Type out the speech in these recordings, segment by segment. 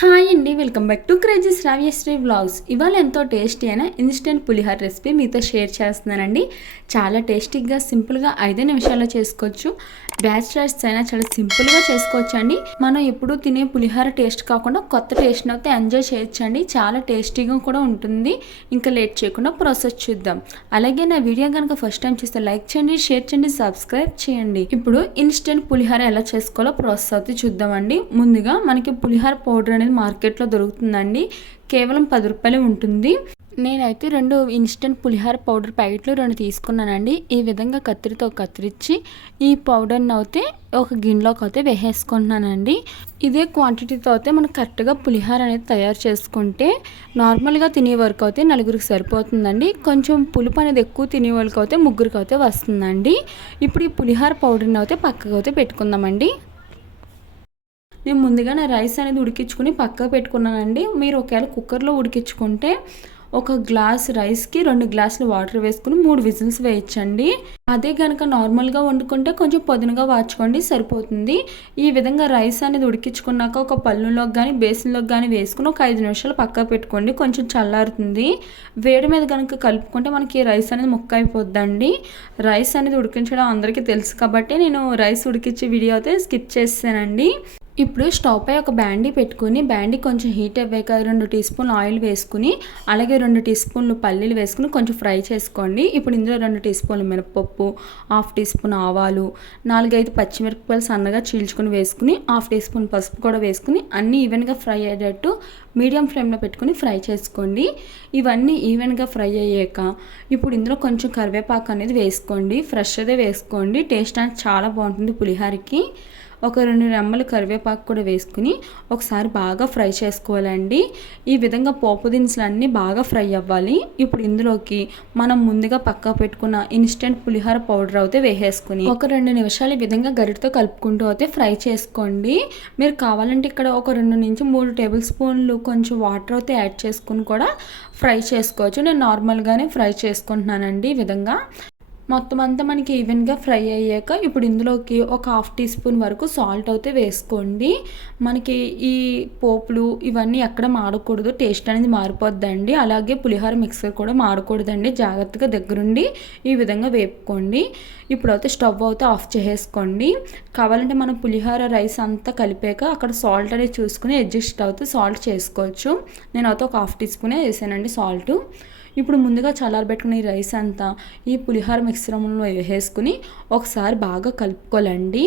Hi అండి welcome back to crazy Sravyasri vlogs ఇవాళ ఎంతో టేస్టీ అయిన ఇన్స్టెంట్ పులిహార రెసిపీ మీతో షేర్ చేస్తున్నానండి. చాలా టేస్టీగా సింపుల్గా ఐదే నిమిషాల్లో చేసుకోవచ్చు. బ్యాచిలర్స్ అయినా చాలా సింపుల్గా చేసుకోవచ్చు అండి మనం ఎప్పుడూ తినే పులిహార టేస్ట్ కాకుండా కొత్త టేస్ట్ని అయితే ఎంజాయ్ చేయొచ్చు అండి చాలా టేస్టీగా కూడా ఉంటుంది. ఇంకా లేట్ చేయకుండా ప్రాసెస్ చూద్దాం. అలాగే నా వీడియో కనుక ఫస్ట్ టైం చూస్తే లైక్ చేయండి షేర్ చేయండి సబ్స్క్రైబ్ చేయండి. ఇప్పుడు ఇన్స్టెంట్ పులిహార ఎలా చేసుకోవాలో ప్రాసెస్ అయితే చూద్దామండి. ముందుగా మనకి పులిహార పౌడర్ అనేది మార్కెట్లో దొరుకుతుందండి. కేవలం పది రూపాయలు ఉంటుంది. నేనైతే రెండు ఇన్స్టెంట్ పులిహార పౌడర్ ప్యాకెట్లు రెండు తీసుకున్నానండి. ఈ విధంగా కత్తిరితో కత్తిరించి ఈ పౌడర్ని అయితే ఒక గిన్నెలోకి అయితే వేసేసుకుంటున్నానండి. ఇదే క్వాంటిటీతో అయితే మనం కరెక్ట్గా పులిహార అనేది తయారు చేసుకుంటే నార్మల్గా తినే వరకు అయితే నలుగురికి సరిపోతుందండి. కొంచెం పులుపు అనేది ఎక్కువ తినే వాళ్ళకి అయితే ముగ్గురికి అయితే వస్తుందండి. ఇప్పుడు ఈ పులిహార పౌడర్ని అయితే పక్కకు అయితే పెట్టుకుందామండి. నేను ముందుగా నా రైస్ అనేది ఉడికించుకుని పక్కకు పెట్టుకున్నానండి. మీరు ఒకవేళ కుక్కర్లో ఉడికించుకుంటే ఒక గ్లాస్ రైస్కి రెండు గ్లాసులు వాటర్ వేసుకుని మూడు విజిల్స్ వేయించండి అదే కనుక నార్మల్గా వండుకుంటే కొంచెం పొదునుగా వాచుకోండి సరిపోతుంది. ఈ విధంగా రైస్ అనేది ఉడికించుకున్నాక ఒక పళ్ళులోకి కానీ బేసిన్లోకి కానీ వేసుకుని ఒక ఐదు నిమిషాలు పక్క పెట్టుకోండి కొంచెం చల్లారుతుంది. వేడి మీద కనుక కలుపుకుంటే మనకి రైస్ అనేది ముక్క అయిపోద్దండి. రైస్ అనేది ఉడికించడం అందరికీ తెలుసు కాబట్టి నేను రైస్ ఉడికించే వీడియో అయితే స్కిప్ చేస్తానండి ఇప్పుడు స్టవ్ పై ఒక బ్యాండీ పెట్టుకుని బ్యాండీ కొంచెం హీట్ అవ్వాక రెండు టీ స్పూన్లు ఆయిల్ వేసుకుని అలాగే రెండు టీ స్పూన్లు పల్లీలు వేసుకుని కొంచెం ఫ్రై చేసుకోండి. ఇప్పుడు ఇందులో రెండు టీ స్పూన్లు మినపప్పు హాఫ్ టీ స్పూన్ ఆవాలు నాలుగైదు పచ్చిమిరపకాయలు సన్నగా చీల్చుకుని వేసుకుని హాఫ్ టీ స్పూన్ పసుపు కూడా వేసుకుని అన్నీ ఈవెన్గా ఫ్రై అయ్యేటట్టు మీడియం ఫ్లేమ్లో పెట్టుకుని ఫ్రై చేసుకోండి. ఇవన్నీ ఈవెన్గా ఫ్రై అయ్యాక ఇప్పుడు ఇందులో కొంచెం కరివేపాకు అనేది వేసుకోండి. ఫ్రెష్ అదే వేసుకోండి. టేస్ట్ అనేది చాలా బాగుంటుంది పులిహారకి. ఒక రెండు రెమ్మలు కరివేపాకు కూడా వేసుకుని ఒకసారి బాగా ఫ్రై చేసుకోవాలండి. ఈ విధంగా పోపు దినుసులు అన్నీ బాగా ఫ్రై అవ్వాలి. ఇప్పుడు ఇందులోకి మనం ముందుగా పక్క పెట్టుకున్న ఇన్స్టెంట్ పులిహోర పౌడర్ అయితే వేసేసుకుని ఒక రెండు నిమిషాలు ఈ విధంగా గరిటతో కలుపుకుంటూ అయితే ఫ్రై చేసుకోండి. మీరు కావాలంటే ఇక్కడ ఒక రెండు నుంచి మూడు టేబుల్ స్పూన్లు కొంచెం వాటర్ అయితే యాడ్ చేసుకుని కూడా ఫ్రై చేసుకోవచ్చు. నేను నార్మల్గానే ఫ్రై చేసుకుంటున్నానండి ఈ విధంగా. మొత్తం అంతా మనకి ఈవెన్గా ఫ్రై అయ్యాక ఇప్పుడు ఇందులోకి ఒక హాఫ్ టీ స్పూన్ వరకు సాల్ట్ అయితే వేసుకోండి. మనకి ఈ పోపులు ఇవన్నీ ఎక్కడ మాడకూడదు. టేస్ట్ అనేది మారిపోద్దండి. అలాగే పులిహోర మిక్సర్ కూడా మాడకూడదండి. జాగ్రత్తగా దగ్గరుండి ఈ విధంగా వేపుకోండి. ఇప్పుడు అయితే స్టవ్ అయితే ఆఫ్ చేసేసుకోండి. కావాలంటే మనం పులిహోర రైస్ అంతా కలిపాక అక్కడ సాల్ట్ అనేది చూసుకుని అడ్జస్ట్ అవుతూ సాల్ట్ చేసుకోవచ్చు. నేను అయితే ఒక హాఫ్ టీ స్పూనే వేసానండి సాల్ట్ ఇప్పుడు ముందుగా చల్లారబెట్టుకున్న ఈ రైస్ అంతా ఈ పులిహోర మిశ్రమంలో వేసుకుని ఒకసారి బాగా కలుపుకోవాలండి.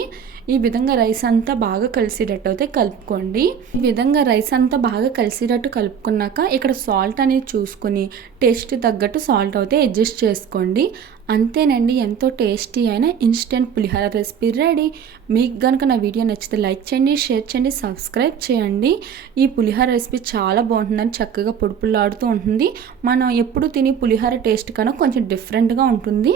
ఈ విధంగా రైస్ అంతా బాగా కలిసేటట్టు అయితే కలుపుకోండి. ఈ విధంగా రైస్ అంతా బాగా కలిసేటట్టు కలుపుకున్నాక ఇక్కడ సాల్ట్ అనేది చూసుకుని టేస్ట్ తగ్గట్టు సాల్ట్ అయితే అడ్జస్ట్ చేసుకోండి. అంతేనండి ఎంతో టేస్టీ అయిన ఇన్స్టెంట్ పులిహోర రెసిపీ రెడీ. మీకు కనుక నా వీడియో నచ్చితే లైక్ చేయండి షేర్ చేయండి సబ్స్క్రైబ్ చేయండి. ఈ పులిహోర రెసిపీ చాలా బాగుంటుందని చక్కగా పొడుపులాడుతూ ఉంటుంది. మనం ఎప్పుడు తిని పులిహోర టేస్ట్ కన్నా కొంచెం డిఫరెంట్గా ఉంటుంది.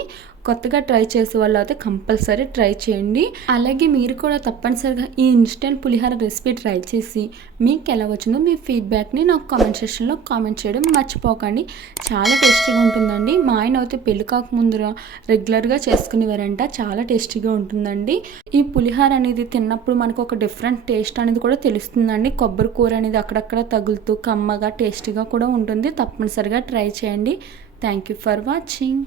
కొత్తగా ట్రై చేసే వాళ్ళు అయితే కంపల్సరీ ట్రై చేయండి. అలాగే మీరు కూడా తప్పనిసరిగా ఈ ఇన్స్టెంట్ పులిహోర రెసిపీ ట్రై చేసి మీకు ఎలా వచ్చిందో మీ ఫీడ్బ్యాక్ని నాకు కామెంట్ సెక్షన్లో కామెంట్ చేయడం మర్చిపోకండి. చాలా టేస్టీగా ఉంటుందండి. మా ఆయన అయితే పెళ్ళి కాకముందు రెగ్యులర్గా చేసుకునేవారంట. చాలా టేస్టీగా ఉంటుందండి. ఈ పులిహోర అనేది తిన్నప్పుడు మనకు ఒక డిఫరెంట్ టేస్ట్ అనేది కూడా తెలుస్తుందండి. కొబ్బరి కూర అనేది అక్కడక్కడ తగులుతూ కమ్మగా టేస్టీగా కూడా ఉంటుంది. తప్పనిసరిగా ట్రై చేయండి. Thank you for watching